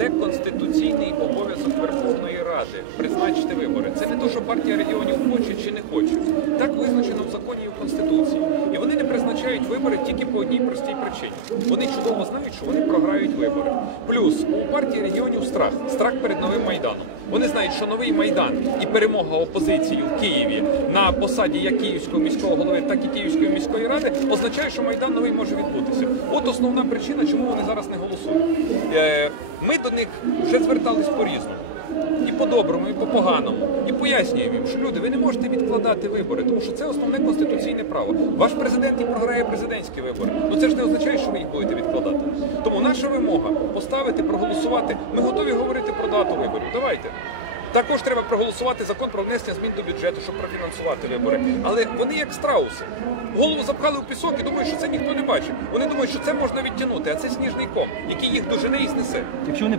Це конституційний обов'язок Верховної Ради призначити вибори. Це не то, що партія регіонів хоче чи не хоче. Так визначено в законі і в конституції. І вони не призначають вибори тільки по одній простій причині. Вони чудово знають, що вони програють вибори. Плюс у партії регіонів страх, страх перед новим майданом. Вони знають, що новий майдан і перемога опозиції в Києві на посаді як Київського міського голови, так і Київської міської ради означає, що майдан новий може відбутися. От основна причина, чому вони зараз не голосують. Ми до них вже звертались по-різному. І по-доброму, і по-поганому. І пояснюємо їм, що люди, ви не можете відкладати вибори, тому що це основне конституційне право. Ваш президент і програє президентські вибори. Ну це ж не означає, що ви їх будете відкладати. Тому наша вимога поставити, проголосувати. Ми готові говорити про дату виборів. Давайте. Також треба проголосувати закон про внесення змін до бюджету, щоб профінансувати вибори. Але вони як страуси. Голову запхали в пісок і думають, що це ніхто не бачить. Вони думають, що це можна відтягнути, а це сніжний ком, який їх дожене і знесе. Якщо вони